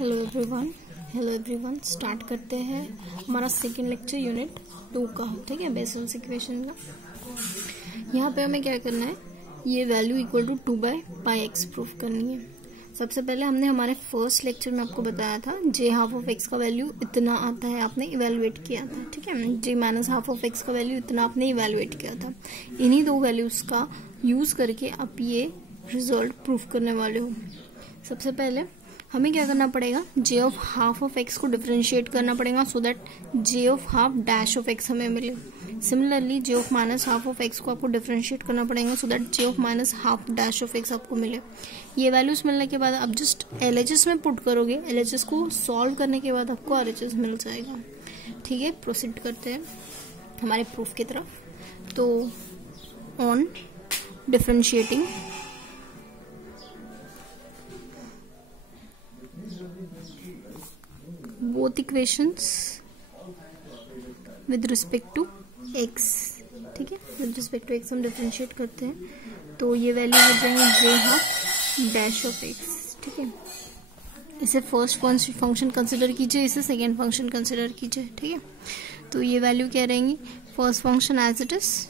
Hello everyone start करते हैं हमारा सेकेंड लेक्चर यूनिट 2 का। ठीक है, बेसल्स इक्वेशन का। यहाँ पे हमें क्या करना है, ये value equal to 2/πx proof करनी है। सबसे पहले हमने हमारे फर्स्ट लेक्चर में आपको बताया था जे हाफ ऑफ एक्स का वैल्यू इतना आता है, आपने इवेलुएट किया था। ठीक है, जे माइनस हाफ ऑफ एक्स का वैल्यू इतना आपने इवेलुएट किया था। इन्हीं दो वैल्यूज का यूज करके आप ये रिजल्ट प्रूफ करने वाले हो। सबसे पहले हमें क्या करना पड़ेगा, जे ऑफ हाफ ऑफ एक्स को डिफरेंशिएट करना पड़ेगा so that J of half dash of x हमें मिले। Similarly J of minus half of x को आपको डिफरेंशिएट करना पड़ेगा so that J of minus half dash of x आपको मिले। ये वैल्यूज मिलने के बाद आप जस्ट एलएचएस में पुट करोगे, एलएचएस को सॉल्व करने के बाद आपको आरएचएस मिल जाएगा। ठीक है, प्रोसीड करते हैं हमारे प्रूफ की तरफ। तो on differentiating both equations with respect to x। ठीक है, with respect to x हम डिफरेंशिएट करते हैं तो ये वैल्यू हो जाएंगे जे हाफ डैश ऑफ एक्स। ठीक है, इसे फर्स्ट फंक्शन कंसिडर कीजिए, इसे सेकेंड फंक्शन कंसिडर कीजिए। ठीक है, तो ये वैल्यू क्या रहेंगी, first function as it is,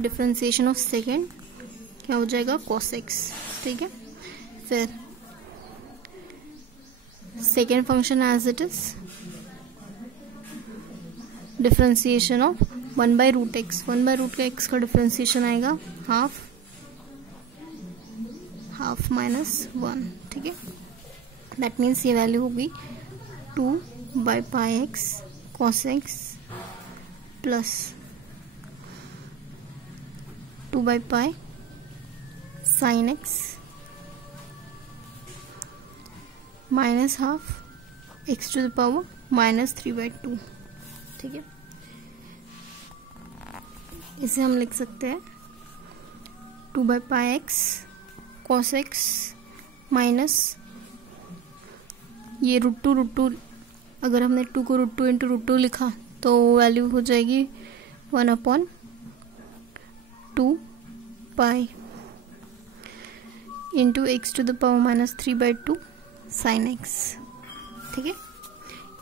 differentiation of second क्या हो जाएगा cos x। ठीक है, फिर second function as it is, differentiation of 1/√x। 1/√x का डिफरेंशिएशन आएगा हाफ माइनस 1। ठीक है, दैट मीन्स ये वैल्यू होगी 2/πx cos x plus 2/π sin x minus half x to the power -3/2। ठीक है, इसे हम लिख सकते हैं 2/πx cos x माइनस ये √2 अगर हमने 2 को √2 इंटू √2 लिखा तो वैल्यू हो जाएगी 1/2π into x to the power -3/2 sin x। ठीक है,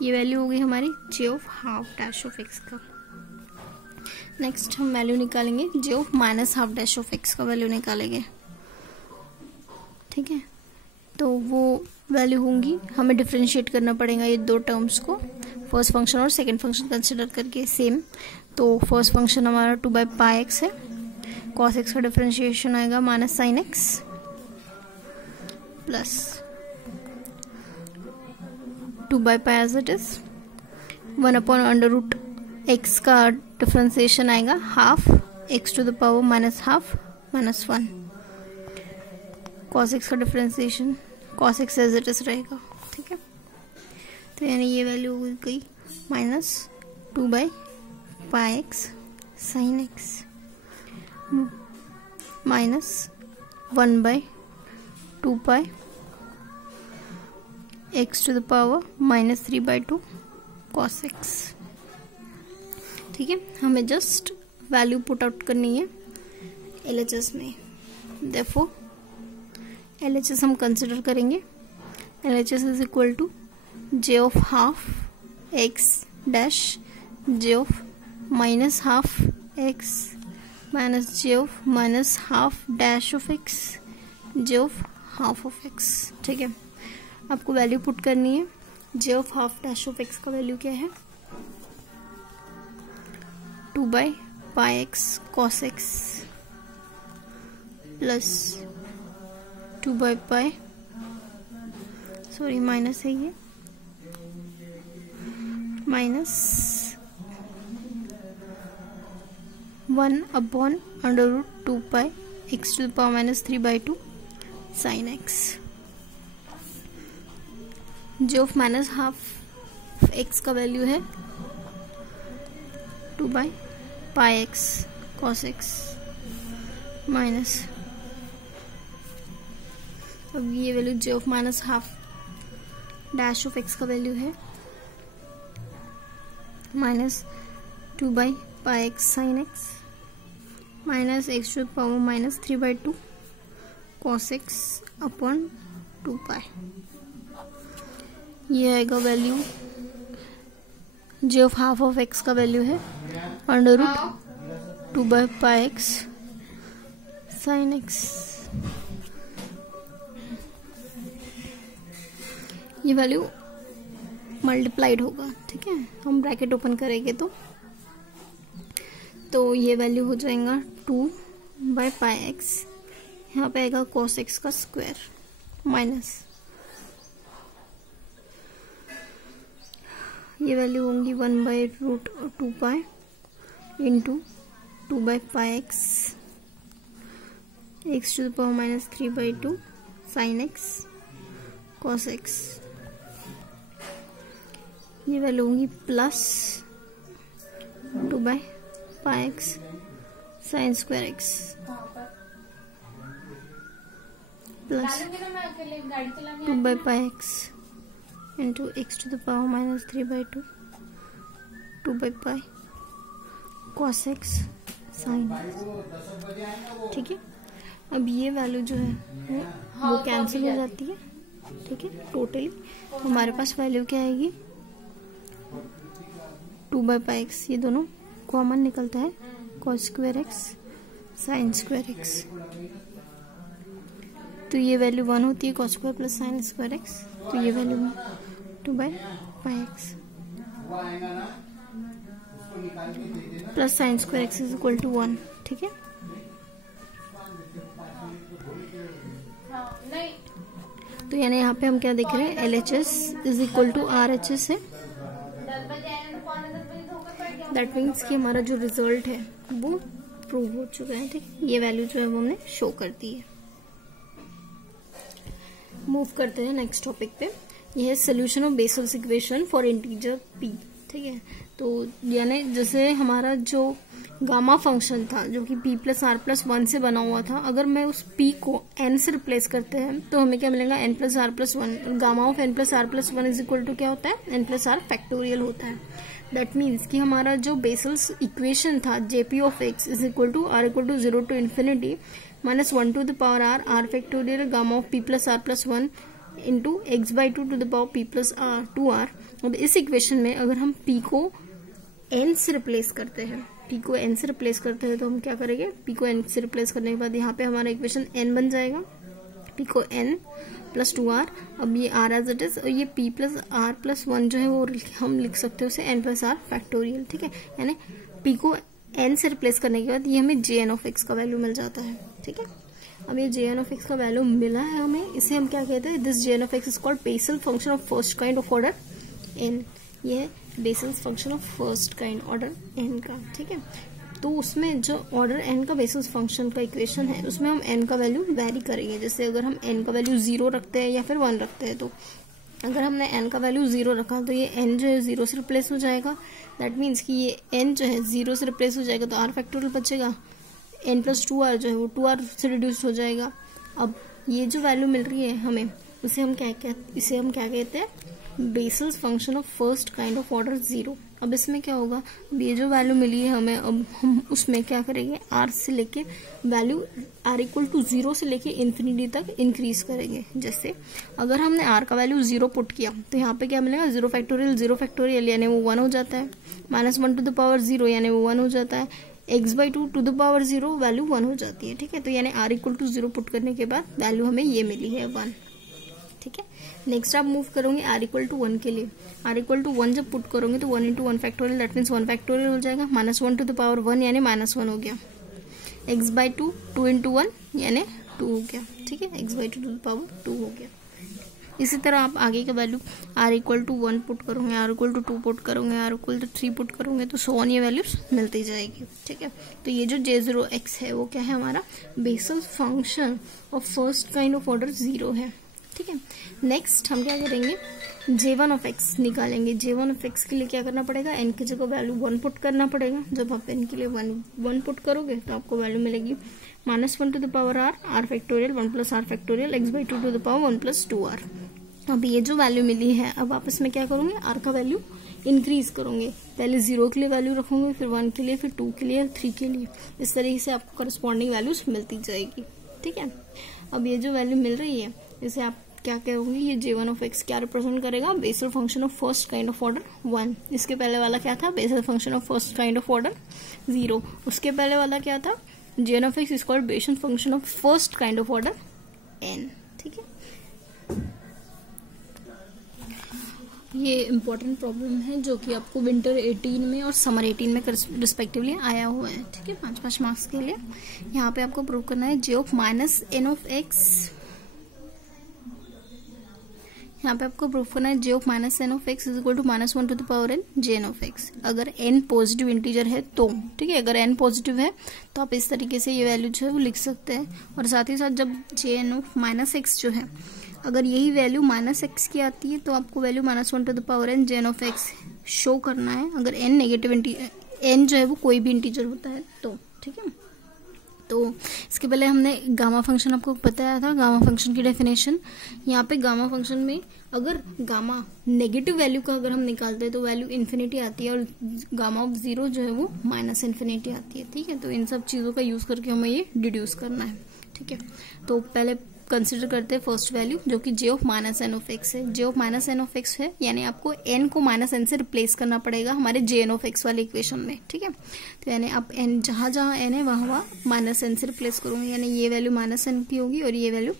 ये वैल्यू हो गई हमारी j of half dash of x का। नेक्स्ट हम वैल्यू निकालेंगे j of minus half dash of x का वैल्यू निकालेंगे। ठीक है, तो वो वैल्यू होंगी, हमें डिफरेंशिएट करना पड़ेगा ये दो टर्म्स को, फर्स्ट फंक्शन और सेकंड फंक्शन कंसिडर करके सेम। तो फर्स्ट फंक्शन हमारा 2/πx है, cos x का डिफरेंशिएशन आएगा minus sin x plus 2/π as it is 1/√x का डिफरेंशिएशन आएगा half x to the power -1/2 -1। cos x का differentiation cos x as it is रहेगा। ठीक है, तो यानी ये वैल्यू हो गई -2/πx sin x minus 1/2π x to the power -3/2 cos x। ठीक है, हमें जस्ट वैल्यू पुट आउट करनी है एलएचएस में। देयरफॉर एलएचएस हम कंसिडर करेंगे, LHS is equal to J of half X dash J of minus half X minus J of minus half dash of X J of half of X. ठीक है, आपको value put करनी है। J of half dash of x का value क्या है, 2/πx cos x plus 2/π sorry minus है ये minus 1/√2π x to the power -3/2 sin x। J of minus half X का वैल्यू है 2/πx cos x माइनस, अब ये value J of minus half dash of x का value है -2/πx sin x minus x to the power -3/2 cos x upon 2π। ये आएगा value J of half of x का value है under root 2/πx sine X. ये value multiplied होगा, ठीक है। हम ब्रैकेट ओपन करेंगे तो ये वैल्यू हो जाएगा 2/πx, यहाँ पे आएगा cos x का स्क्वायर माइनस ये वैल्यू होंगी 1/√2π into 2/πx x⁻³ sin x cos x। ये वैल्यू होंगी plus 2/πx sin square x plus 2/πx into x⁻³ 2/π cos x sin, ठीक है। अब ये वैल्यू जो है वो कैंसिल हो जाती है, ठीक है। टोटली हमारे पास वैल्यू क्या आएगी 2/πx, ये दोनों कॉमन निकलता है cos square x sin square x, तो ये वैल्यू 1 होती है cos square plus sin square x, तो ये value 2/πx plus sin square x is equal to 1, ठीक है। तो यानी यहाँ पे हम क्या देख रहे हैं LHS is equal to RHS है। दैट मीन्स कि हमारा जो रिजल्ट है वो प्रूव हो चुका है, ठीक। ये वैल्यू जो है वो हमने शो कर दी है। मूव करते हैं नेक्स्ट टॉपिक पे। ये है solution of vessels equation for integer p, ठीक है। तो यानी जैसे हमारा जो गामा फंक्शन था जो कि p + r+1 से बना हुआ था, अगर मैं उस p को n से रिप्लेस करते हैं तो हमें क्या मिलेगा n + r+1। Gamma of n + r+1 is equal to क्या होता है n + r फैक्टोरियल होता है। दैट मीन्स कि हमारा जो बेसल्स इक्वेशन था jp of x is equal to r equal to 0 to infinity -1 r factorial gamma of p + r+1 into x/2 to the power p + r 2r। अब इस equation में अगर हम p को n से रिप्लेस करते हैं, p को n से रिप्लेस करते हैं तो हम क्या करेंगे, p को n से रिप्लेस करने के बाद यहाँ पे हमारा इक्वेशन n बन जाएगा, p को n + 2r। अब ये r एज इट इज, और ये p + r+1 जो है वो हम लिख सकते हैं उसे n + r फैक्टोरियल, ठीक है। यानी p को n से रिप्लेस करने के बाद ये हमें jn ऑफ x का वैल्यू मिल जाता है, ठीक है। अब ये jn ऑफ x का वैल्यू मिला है हमें, इसे हम क्या कहते हैं, this jn of x is called Bessel function of first kind of order n। ये है vessels function of first kind order n का, ठीक है। तो उसमें जो ऑर्डर n का बेसल्स फंक्शन का इक्वेशन है उसमें हम n का वैल्यू वेरी करेंगे। जैसे अगर हम n का वैल्यू 0 रखते हैं या फिर 1 रखते हैं, तो अगर हमने n का वैल्यू 0 रखा तो ये n जो है 0 से रिप्लेस हो जाएगा। दैट मीन्स कि ये n जो है 0 से रिप्लेस हो जाएगा तो r फैक्टोरियल बचेगा, n + 2r जो है वो 2r से रिड्यूस हो जाएगा। अब ये जो वैल्यू मिल रही है हमें इसे हम क्या कहते हैं, vessels function of first kind of order 0। अब इसमें क्या होगा, अब ये जो वैल्यू मिली है हमें, अब हम उसमें क्या करेंगे, r से लेके वैल्यू r इक्वल टू 0 से लेके इन्फिनिटी तक इंक्रीज करेंगे। जैसे अगर हमने r का वैल्यू 0 पुट किया तो यहाँ पे क्या मिलेगा, 0 फैक्टोरियल यानी वो 1 हो जाता है, -1 टू द पावर 0 यानी वो 1 हो जाता है, x/2 to the power 0 value 1 हो जाती है, ठीक है। तो यानी r इक्वल टू 0 पुट करने के बाद वैल्यू हमें ये मिली है 1, ठीक है। नेक्स्ट आप मूव करोगे r इक्वल टू 1 के लिए। r इक्वल टू 1 जब पुट करोगे तो 1 × 1 फैक्टोरियल, दैट मीन्स 1 फैक्टोरियल हो जाएगा, -1 टू द पावर 1 यानी -1 हो गया, x/2 2 × 1 यानी 2 हो गया, ठीक है। x/2 टू द पावर 2 हो गया। इसी तरह आप आगे का value r equal to 1 put करोगे, r इक्वल टू 2 पुट करोगे, r इक्वल टू 3 पुट करोगे, तो सो ऑन ये वैल्यूज मिलती जाएगी, ठीक है। तो ये जो j0x है वो क्या है, हमारा Bessel function of first kind of order 0 है, ठीक है। नेक्स्ट हम क्या करेंगे, j1 ऑफ x निकालेंगे। j1 ऑफ x के लिए क्या करना पड़ेगा, n की जगह वैल्यू 1 पुट करना पड़ेगा। जब आप n के लिए 1 पुट करोगे तो आपको वैल्यू मिलेगी -1 to the power r factorial 1 + r factorial x/2 to the power 1 + 2r। अब ये जो वैल्यू मिली है, अब आप इसमें क्या करोगे, r का वैल्यू इंक्रीज करोगे। पहले 0 के लिए वैल्यू रखोगे, फिर 1 के लिए, फिर 2 के लिए, 3 के लिए। इस तरीके से आपको करस्पॉन्डिंग वैल्यूज मिलती जाएगी, ठीक है। अब ये जो वैल्यू मिल रही है इसे आप क्या करोगे, ये J1 ऑफ एक्स क्या रिप्रेजेंट करेगा, Bessel function of first kind of order 1। इसके पहले वाला क्या था, Bessel function of first kind of order 0। उसके पहले वाला क्या था, J1 of x is called Bessel function of first kind of order n। ठीक है, ये इंपॉर्टेंट प्रॉब्लम है जो कि आपको विंटर 18 में और समर 18 में रिस्पेक्टिवली आया हुआ है। ठीक है, 5-5 मार्क्स के लिए। यहाँ पे आपको प्रूव करना है J of minus n of x, यहाँ पे आपको प्रूव करना है J of minus n of x is equal to -1 to the power n Jn of x, अगर n पॉजिटिव इंटीजर है तो। ठीक है, अगर n पॉजिटिव है तो आप इस तरीके से ये वैल्यू जो है वो लिख सकते हैं। और साथ ही साथ जब Jn ऑफ माइनस x जो है, अगर यही वैल्यू -x की आती है तो आपको value -1 to the power n Jn of x show करना है, अगर n नेगेटिव n जो है वो कोई भी इंटीजर होता है तो। ठीक है, तो इसके पहले हमने गामा फंक्शन आपको बताया था, गामा फंक्शन की डेफिनेशन। यहाँ पे गामा फंक्शन में अगर गामा नेगेटिव वैल्यू का अगर हम निकालते हैं तो वैल्यू इन्फिनिटी आती है, और गामा ऑफ 0 जो है वो -इन्फिनिटी आती है। ठीक है, तो इन सब चीज़ों का यूज़ करके हमें ये डिड्यूस करना है। ठीक है, तो पहले कंसिडर करते हैं फर्स्ट वैल्यू जो कि J of minus n of x है। J of minus n of x है, यानी आपको n को -n से रिप्लेस करना पड़ेगा हमारे Jn ऑफ x वाले इक्वेशन में। ठीक है, तो यानी आप n जहां जहां n है वहां -n से रिप्लेस करूंगी, यानी ये वैल्यू -n की होगी और ये वैल्यू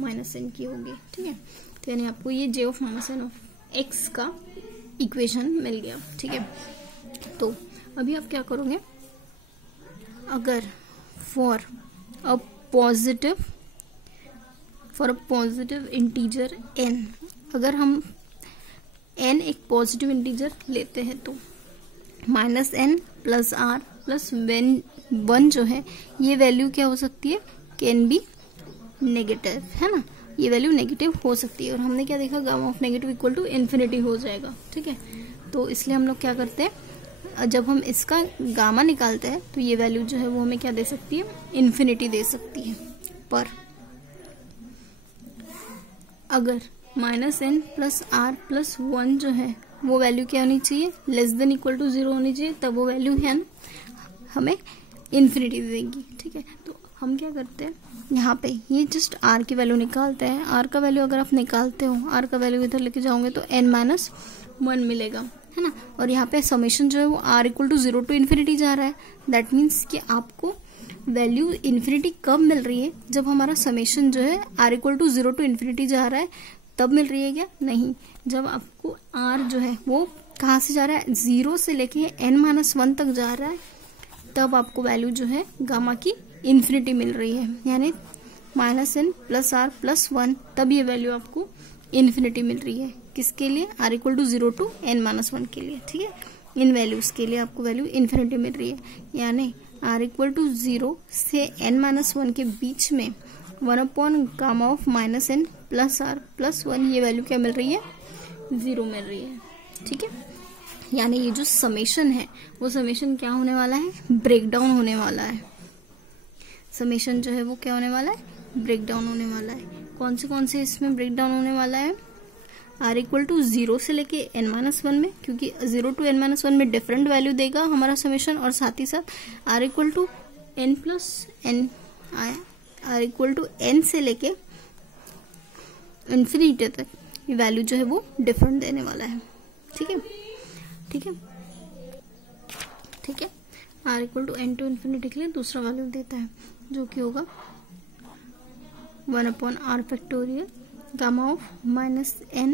-n की होगी। ठीक है, तो यानी आपको ये J of minus n of x का इक्वेशन मिल गया। ठीक है, तो अभी आप क्या करोगे, अगर for a positive integer n, अगर हम n एक पॉजिटिव इंटीजर लेते हैं तो -n प्लस r प्लस 1 जो है ये वैल्यू क्या हो सकती है, कैन बी नेगेटिव, है ना, ये वैल्यू नेगेटिव हो सकती है। और हमने क्या देखा, gamma of negative equal to infinity हो जाएगा। ठीक है, तो इसलिए हम लोग क्या करते हैं, जब हम इसका गामा निकालते हैं तो ये वैल्यू जो है वो हमें क्या दे सकती है, इन्फिनिटी दे सकती है। पर अगर -n प्लस r प्लस 1 जो है वो वैल्यू क्या होनी चाहिए, लेस देन इक्वल टू 0 होनी चाहिए, तब वो वैल्यू है हमें इन्फिनिटी देगी। ठीक है, तो हम क्या करते हैं, यहाँ पे ये जस्ट r की वैल्यू निकालते हैं। r का वैल्यू अगर आप निकालते हो, r का वैल्यू इधर लेके जाओगे तो n-1 मिलेगा, है ना। और यहाँ पे समेशन जो है वो r equal to 0 to infinity जा रहा है। दैट मीन्स कि आपको वैल्यू इन्फिनिटी कब मिल रही है, जब हमारा समेशन जो है r equal to 0 to infinity जा रहा है, तब मिल रही है क्या, नहीं। जब आपको r जो है वो कहाँ से जा रहा है, 0 से लेके n-1 तक जा रहा है, तब आपको वैल्यू जो है गामा की इन्फिनिटी मिल रही है, यानी -n प्लस r प्लस 1, तब ये वैल्यू आपको इन्फिनिटी मिल रही है। किसके लिए, r equal to 0 to n-1 के लिए। ठीक है, इन वैल्यूज के लिए आपको वैल्यू इन्फिनिटी मिल रही है, यानी r इक्वल टू 0 से n-1 के बीच में 1 gamma of -n plus r plus 1 ये वैल्यू क्या मिल रही है, 0 मिल रही है। ठीक है, यानी ये जो समेशन है वो समेशन क्या होने वाला है, ब्रेक डाउन होने वाला है। समेशन जो है वो क्या होने वाला है, ब्रेक डाउन होने वाला है। कौन से इसमें ब्रेक डाउन होने वाला है, r इक्वल टू 0 से लेके n-1 में, क्योंकि 0 टू n-1 में डिफरेंट वैल्यू देगा हमारा समेशन, और साथ ही साथ r equal to n plus n, r equal to n से लेके इन्फिनिटी तक ये वैल्यू जो है वो डिफरेंट देने वाला है। ठीक है, ठीक है, ठीक है, r equal to n to infinity के लिए दूसरा वैल्यू देता है जो कि होगा 1/r factorial gamma of -n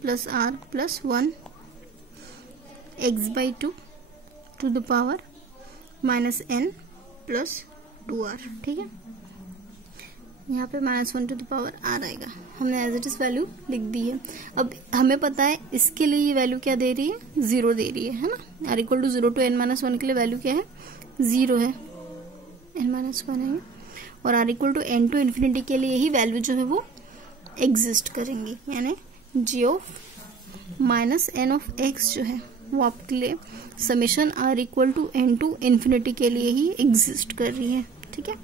plus r plus 1 x/2 to the power -n plus 2r। ठीक है, यहाँ पे -1 टू द पावर r आएगा, हमने एज इट इज वैल्यू लिख दी है। अब हमें पता है इसके लिए ये वैल्यू क्या दे रही है, 0 दे रही है ना। r equal to 0 to n-1 के लिए वैल्यू क्या है, 0 है, n-1 है, और r equal to n to infinity के लिए ही वैल्यू जो है वो एग्जिस्ट करेंगी, यानी J of -n of x जो है वो आपके लिए summation r equal to n to infinity के लिए ही एग्जिस्ट कर रही है। ठीक है,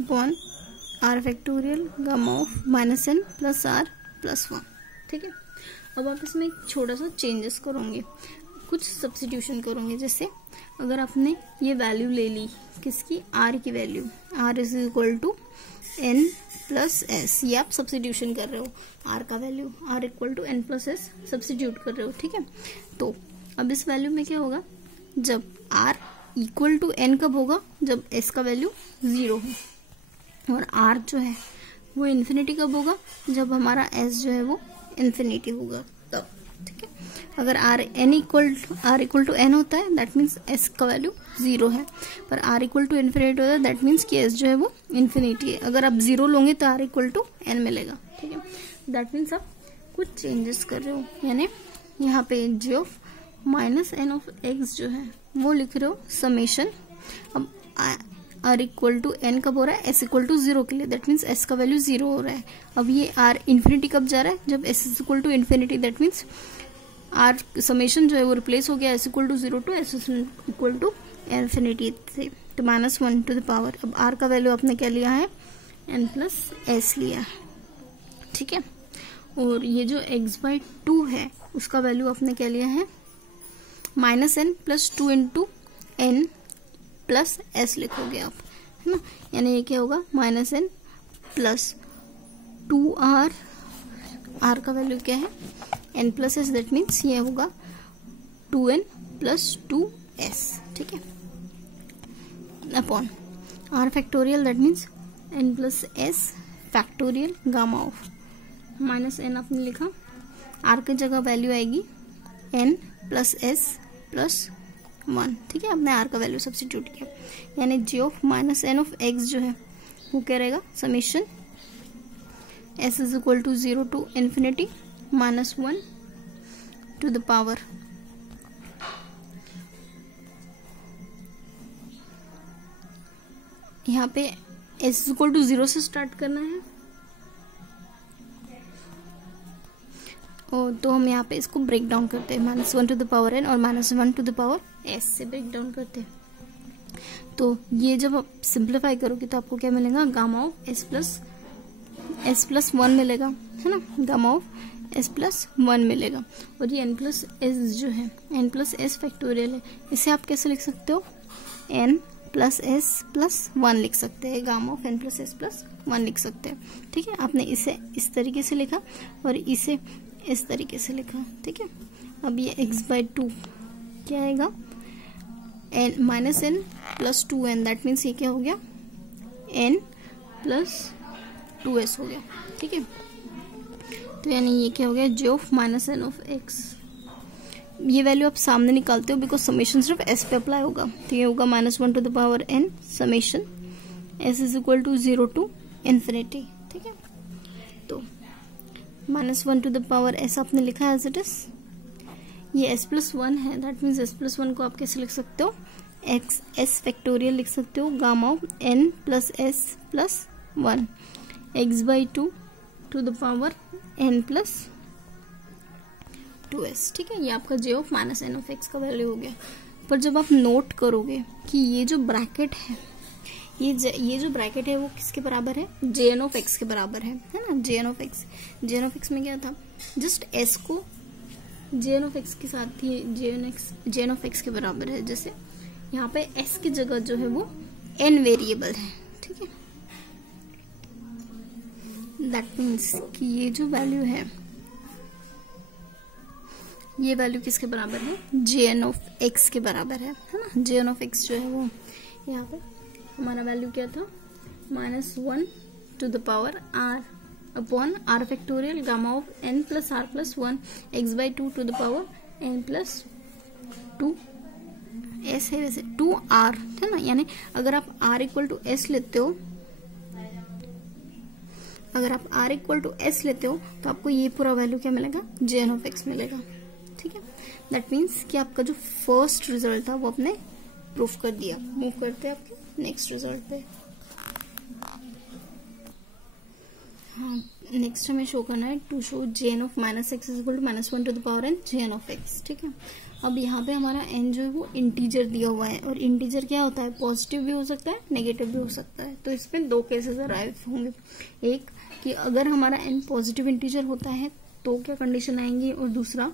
upon r factorial gamma of -n plus r plus 1। ठीक है, अब आप इसमें एक छोटा सा चेंजेस करोगे, कुछ सब्स्टिट्यूशन करोगे। जैसे अगर आपने ये वैल्यू ले ली किसकी, आर की value, R is equal to N plus S, ये आप सब्स्टिट्यूशन कर रहे हो, आर का value R equal to N plus S substitute कर रहे हो, ठीक है। तो अब इस वैल्यू में क्या होगा, जब आर इक्वल टू एन कब होगा, जब एस का वैल्यू 0 हो, और आर जो है वो इन्फिनिटी कब होगा, जब हमारा एस जो है वो इन्फिनिटी होगा तब, ठीक है। अगर आर इक्वल टू एन होता है दैट मीन्स एस का वैल्यू 0 है, पर आर इक्वल टू इन्फिनिटी होता है दैट मीन्स कि एस जो है वो इन्फिनिटी है। अगर आप 0 लोगे तो आर इक्वल टू एन मिलेगा, ठीक है। दैट मीन्स आप कुछ चेंजेस कर रहे हो, यानी यहाँ पे J of minus N of X जो है वो लिख रहे हो समेशन। अब आर इक्वल टू एन कब हो रहा है, एस इक्वल टू 0 के लिए, दैट मीन्स एस का वैल्यू 0 हो रहा है। अब ये आर इन्फिनिटी कब जा रहा है, जब S is equal to infinity, that means R summation जो है वो रिप्लेस हो गया S equal to 0 to S equal to infinity से, तो -1 टू द पावर। अब आर का वैल्यू आपने क्या लिया है, एन प्लस एस लिया, ठीक है। और ये जो x/2 है उसका वैल्यू आपने क्या लिया है, -n plus 2 into N plus S लिखोगे आप, है ना। यानी ये क्या होगा, -n प्लस 2r, r का वैल्यू क्या है n plus S, that means ये होगा 2n प्लस 2s, ठीक है, upon r factorial, that means n plus S factorial gamma of -n आपने लिखा, r की जगह वैल्यू आएगी n प्लस एस प्लस 1, ठीक है। आपने आर का वैल्यू सब्स्टिट्यूट किया, यानी J of minus N of X जो है वो क्या रहेगा, summation S is equal to 0 to infinity -1 to the power यहाँ पे एस इज इक्वल टू 0 से स्टार्ट करना है, और तो हम यहाँ पे इसको ब्रेक डाउन करते हैं, -1 टू द पावर एन और -1 टू द पावर एस से ब्रेक डाउन करते हैं। तो ये जब आप सिंप्लीफाई करोगे तो आपको क्या मिलेगा, गामा ऑफ एस प्लस 1 मिलेगा, है ना, गामा ऑफ एस प्लस 1 मिलेगा। और ये एन प्लस एस जो है, एन प्लस एस फैक्टोरियल है, इसे आप कैसे लिख सकते हो, एन प्लस एस प्लस 1 लिख सकते हैं, gamma of N plus S plus 1 लिख सकते हैं, ठीक है। आपने इसे इस तरीके से लिखा और इसे इस तरीके से लिखा, ठीक है। अब ये x/2 क्या आएगा, -n plus 2n, that means ये क्या हो गया, n प्लस 2s हो गया, ठीक है। तो यानी ये क्या हो गया, J of -n of x, ये वैल्यू आप सामने निकालते हो बिकॉज समेशन सिर्फ s पे अप्लाई होगा, तो ये होगा -1 to the power n summation s is equal to 0 to infinity, ठीक है। तो -1 टू द पावर s आपने लिखा एज इट इज, ये s प्लस 1 है, दैट मीन्स s प्लस 1 को आप कैसे लिख सकते हो, s फैक्टोरियल लिख सकते हो, gamma of n plus s plus 1 x/2 to the power n plus 2s, ठीक है। ये आपका j of -n of x का वैल्यू हो गया। पर जब आप नोट करोगे कि ये जो ब्रैकेट है, ये जो ब्रैकेट है वो किसके बराबर है, jn ऑफ x के बराबर है ना, jn ऑफ x में क्या था, जस्ट s को jn ऑफ x के साथ ही jn ऑफ x के बराबर है, जैसे यहाँ पे s की जगह जो है वो n वेरिएबल है, ठीक है। दैट मीन्स कि ये जो वैल्यू है, ये वैल्यू किसके बराबर है, jn ऑफ x के बराबर है ना। jn ऑफ x जो है वो यहाँ पे हमारा वैल्यू क्या था, -1 to the power r upon r factorial gamma of n plus r plus 1 x/2 to the power n plus 2 s है, वैसे 2r है ना। यानी अगर आप r इक्वल टू s लेते हो, तो आपको ये पूरा वैल्यू क्या मिलेगा, jn ऑफ x मिलेगा, ठीक है। दैट मीन्स कि आपका जो फर्स्ट रिजल्ट था वो आपने प्रूफ कर दिया। मूव करते हैं आपके नेक्स्ट रिजल्ट पे। हाँ, नेक्स्ट हमें शो करना है to show jn of -x is equal to -1 to the power n jn of x, ठीक है। अब यहाँ पे हमारा n जो है वो इंटीजर दिया हुआ है, और इंटीजर क्या होता है, पॉजिटिव भी हो सकता है, नेगेटिव भी हो सकता है। तो इसमें दो केसेस अराइव होंगे, एक कि अगर हमारा n पॉजिटिव इंटीजर होता है तो क्या कंडीशन आएंगी, और दूसरा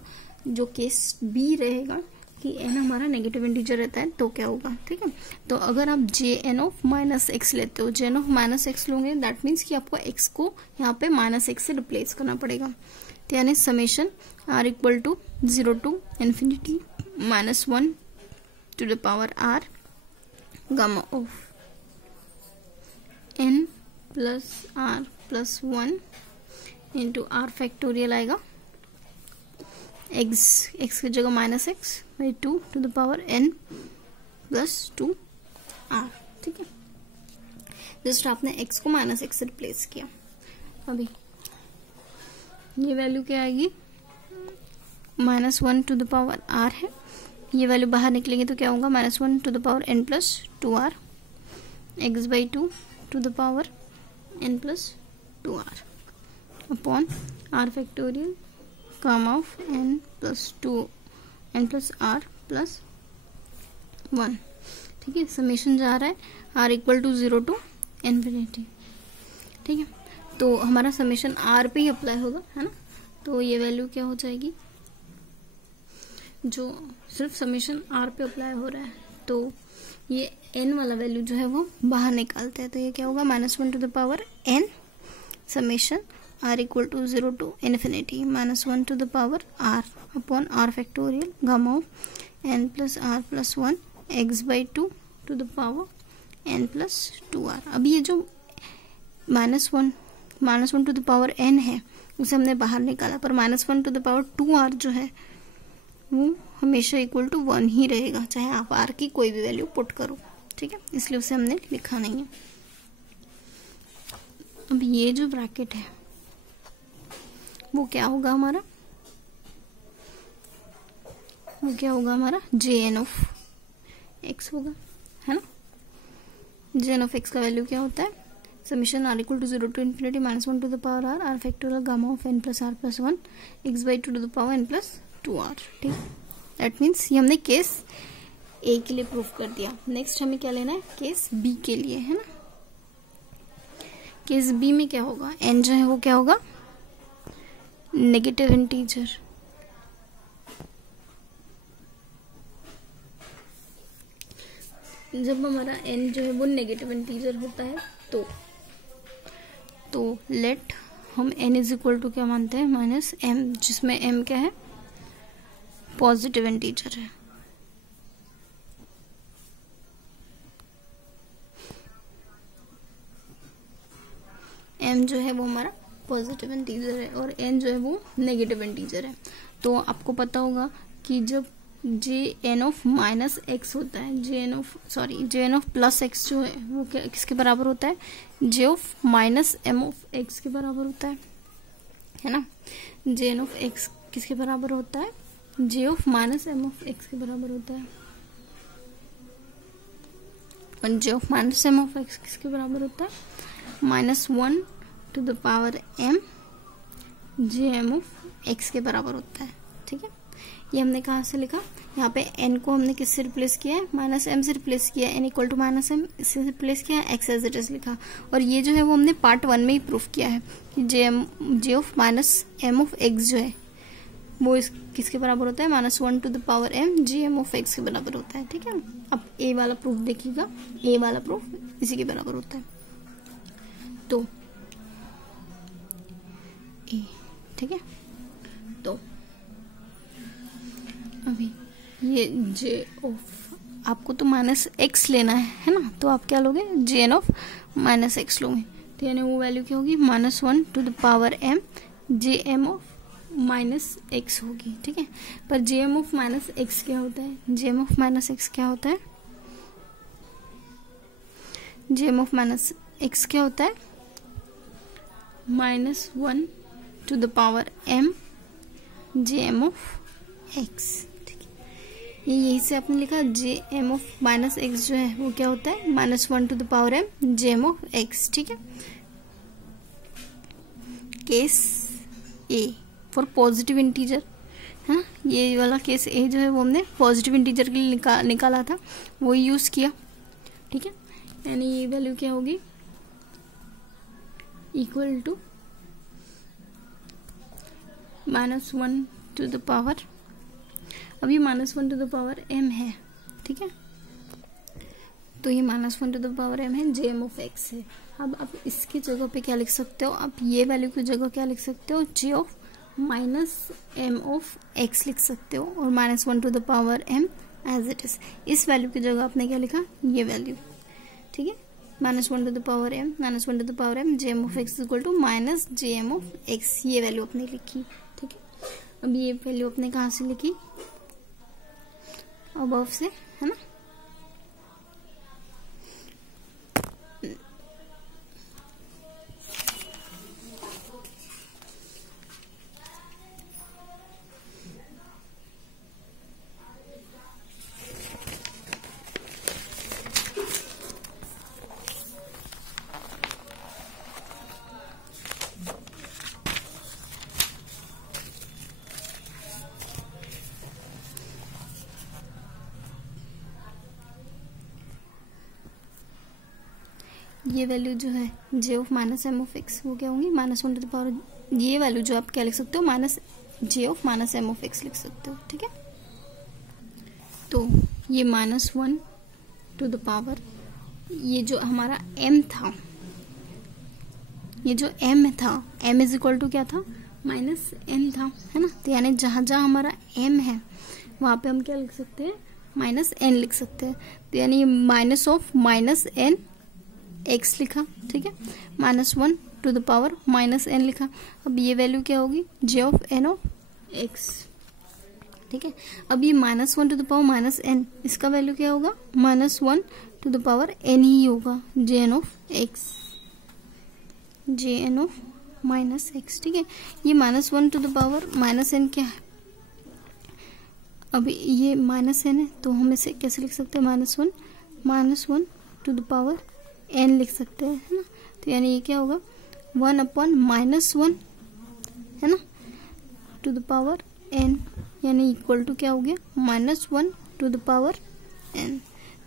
जो केस बी रहेगा कि कि n हमारा नेगेटिव इंटीजर रहता है तो क्या होगा, ठीक है। तो अगर आप jn ऑफ माइनस एक्स लेते हो, jn ऑफ माइनस एक्स लोगे, दैट मीन्स कि आपको x को यहाँ पे माइनस एक्स से रिप्लेस करना पड़ेगा। तो यानी summation r equal to 0 to infinity -1 to the power r gamma of n plus r plus 1 into r factorial आएगा x की जगह -x/2 to the power n plus 2r, ठीक है। जस्ट आपने x को -x से रिप्लेस किया। अभी ये वैल्यू क्या आएगी, -1 टू द पावर r है, ये वैल्यू बाहर निकलेगी तो क्या होगा, -1 to the power n plus 2r x/2 to the power n plus 2r upon r factorial gamma of n plus 2 n plus r plus 1, ठीक है। समेशन जा रहा है r equal to 0 to infinity, ठीक है। तो हमारा समेशन r पे ही अप्लाई होगा, है ना। तो ये वैल्यू क्या हो जाएगी, जो सिर्फ समेशन r पे अप्लाई हो रहा है, तो ये n वाला वैल्यू जो है वो बाहर निकालते हैं। तो ये क्या होगा, -1 to the power n summation r equal to 0 to infinity -1 to the power r upon r factorial gamma of n plus r plus 1 x/2 to the power n plus 2r। अब ये जो -1 टू द पावर n है उसे हमने बाहर निकाला, पर -1 to the power 2r जो है वो हमेशा इक्वल टू 1 ही रहेगा, चाहे आप r की कोई भी वैल्यू पुट करो, ठीक है। इसलिए उसे हमने लिखा नहीं है। अब ये जो ब्रैकेट है वो क्या होगा हमारा, jn ऑफ x होगा, है ना। jn ऑफ x का वैल्यू क्या होता है, summation r equal to 0 to infinity -1 to the power r factorial gamma of n plus r plus 1 x/2 to the power n plus 2r, ठीक। That means ये हमने केस a के लिए proof कर दिया। नेक्स्ट हमें क्या लेना है, केस b के लिए, है ना। केस b में क्या होगा, n जो है वो क्या होगा, नेगेटिव इंटीजर, जब हमारा n जो है वो नेगेटिव इंटीजर होता है तो लेट हम n इज इक्वल टू क्या मानते हैं, -m, जिसमें m क्या है, पॉजिटिव इंटीजर है। m जो है वो हमारा पॉजिटिव इंटीजर है और n जो है वो नेगेटिव इंटीजर है। तो आपको पता होगा कि जब jn ऑफ माइनस एक्स होता है, jn ऑफ प्लस एक्स जो है वो किसके बराबर होता है, j of minus m of x के बराबर होता है ना। jn ऑफ x किसके बराबर होता है, j of minus m of x के बराबर होता है, और j of minus m of x किसके बराबर होता है, -1 to the power m jm of x के बराबर होता है, ठीक है। ये हमने कहाँ से लिखा, यहाँ पे n को हमने किससे रिप्लेस किया है, -m से रिप्लेस किया है, n इक्वल टू -m इससे रिप्लेस किया है, x एज इट इज लिखा। और ये जो है वो हमने पार्ट 1 में ही प्रूफ किया है कि j of -m of x जो है वो किसके बराबर होता है, -1 to the power m jm of x के बराबर होता है, ठीक है। अब a वाला प्रूफ देखिएगा, a वाला प्रूफ इसी के बराबर होता है, तो a, ठीक है। तो अभी ये j ऑफ आपको तो -x लेना है ना, तो आप क्या लोगे, jn ऑफ -x लोगे। तो यानी वो वैल्यू क्या होगी, -1 to the power m jm of -x होगी, ठीक है। पर jm ऑफ -x क्या होता है, jm ऑफ -x क्या होता है, jm ऑफ -x क्या होता है, -1 to the power m jm of x, ठीक है। ये यही से आपने लिखा jm ऑफ -x जो है वो क्या होता है, -1 to the power m jm of x, ठीक है। Case a for positive integer, हाँ, ये वाला केस a जो है वो हमने पॉजिटिव इंटीजर के लिए निकाला था, वो यूज किया, ठीक है। यानी ये वैल्यू क्या होगी, equal to -1 to the power अब ये -1 टू द पावर m है, ठीक है, तो ये -1 टू द पावर m है, jm ऑफ x है। अब आप इसकी जगह पे क्या लिख सकते हो, आप ये वैल्यू की जगह क्या लिख सकते हो, j of -m of x लिख सकते हो, और -1 to the power m as it is. इस वैल्यू की जगह आपने क्या लिखा, ये वैल्यू, ठीक है, -1 to the power m jm of x equal to -jm of x, ये वैल्यू आपने लिखी, ठीक है। अब ये वैल्यू आपने कहाँ से लिखी, अबव से, है ना। ये वैल्यू जो है j of -m of x, वो क्या होंगी, -1 टू द पावर, ये वैल्यू जो आप क्या लिख सकते हो, -j of -m of x लिख सकते हो, ठीक है। तो ये -1 टू द पावर, ये जो हमारा m था, ये जो m था, m इज इक्वल टू क्या था, -n था, है ना। तो यानी जहां जहां हमारा m है वहां पे हम क्या लिख सकते हैं, -n लिख सकते हैं। तो यानी माइनस ऑफ -n x लिखा, ठीक है, -1 टू द पावर -n लिखा। अब ये वैल्यू क्या होगी, j of n of x, ठीक है। अब ये -1 टू द पावर -n, इसका वैल्यू क्या होगा, -1 टू द पावर n ही होगा, jn of x, jn of -x, ठीक है। ये -1 टू द पावर -n क्या है, अब ये -n है, तो हम इसे कैसे लिख सकते हैं, -1 टू द पावर n लिख सकते हैं, है ना। तो यानी ये क्या होगा, 1/-1, है ना, टू द पावर n, यानी इक्वल टू क्या हो गया, -1 टू द पावर n।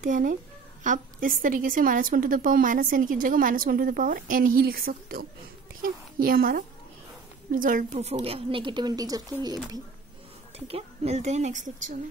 तो यानी आप इस तरीके से -1 टू द पावर -n की जगह -1 टू द पावर n ही लिख सकते हो, ठीक है। ये हमारा रिजल्ट प्रूफ हो गया नेगेटिव इंटीजर के लिए भी, ठीक है। मिलते हैं नेक्स्ट लेक्चर में।